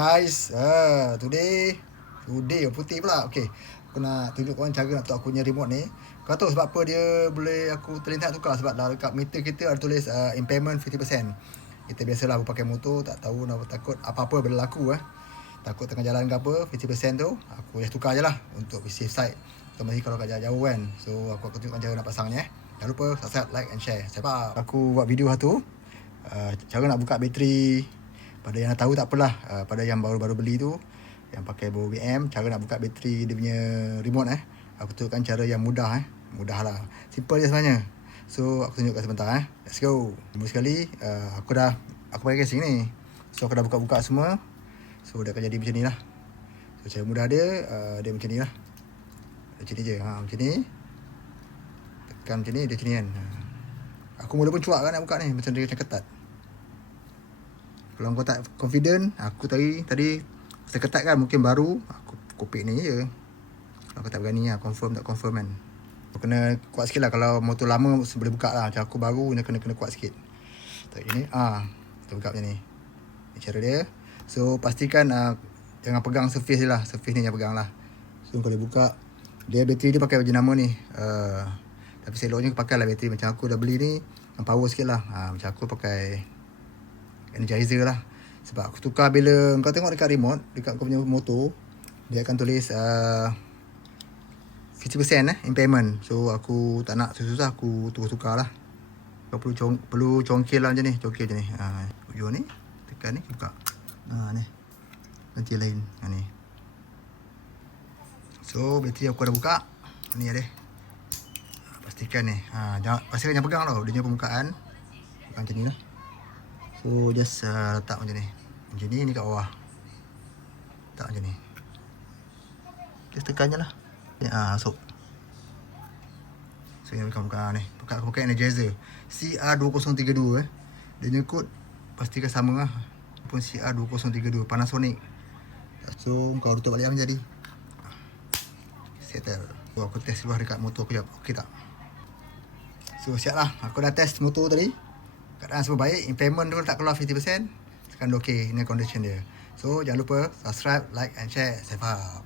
Guys, today putih pula. Okay, aku nak tunjuk korang cara nak tukar aku punya remote ni. Kau tahu sebab apa dia boleh aku terlintas tukar? Sebab dah dekat meter kita ada tulis impairment 50%. Kita biasalah aku pakai motor, tak tahu nak takut apa-apa berlaku takut tengah jalan ke apa, 50% tu aku just tukar je lah untuk safe side. Terutama kalau kat jauh kan. So aku akan tunjukkan cara nak pasangnya. Jangan lupa subscribe, like and share. Sebab aku buat video tu cara nak buka bateri. Pada yang nak tahu tak apalah, pada yang baru-baru beli tu, yang pakai bawa BM, cara nak buka bateri dia punya remote aku tunjukkan cara yang mudah mudah lah, simple je sebenarnya. So aku tunjukkan sebentar let's go. Mula sekali aku pakai casing ni, so aku dah buka-buka semua. So dia akan jadi macam ni lah. So cara mudah dia macam ni lah, macam ni je, macam ni, tekan macam ni, dia macam ni kan. Aku mula pun cuak kan nak buka ni, macam dia macam ketat. Kalau kau tak confident, aku tadi saya ketat kan, mungkin baru aku kopik ni je. Kalau kau tak berani confirm tak confirm kan. Kau kena kuat sikit lah. Kalau motor lama boleh buka lah. Macam aku baru kena kuat sikit. Tak ni kita buka macam ni. Ni cara dia. So pastikan jangan pegang surface je lah. Surface ni jangan pegang lah. So kau boleh buka. Dia bateri dia pakai jenama ni. Tapi seloknya pakai lah bateri macam aku dah beli ni yang power sikit lah. Macam aku pakai Energizer lah. Sebab aku tukar bila kau tengok dekat remote, dekat kau punya motor, dia akan tulis 50% impairment. So aku tak nak susah-susah, aku tukar lah. Kau perlu congkil lah macam ni. Congkil macam ni. Ujung ni, tekan ni, buka. Ni. Nanti lain. Ni. So bateri aku dah buka. Ni ada. Pastikan ni. Pastikan jangan pegang tau. Dia punya permukaan. Bukan macam ni lah. So just letak macam ni. Macam ni kat bawah. Letak macam ni. Just tekan je lah. Masuk. So yang buka ni. Aku pakai Energizer CR2032 Dia punya kod pastikan sama lah. Pun CR2032 Panasonic. So kau tutup balik lah jadi. Settle. So aku test luar dekat motor aku jap. Okey tak? So siap lah. Aku dah test motor tadi. Keadaan semua baik, impairment tu tak keluar 50%. Sekarang okey, ini condition dia. So jangan lupa subscribe, like and share. Safe up.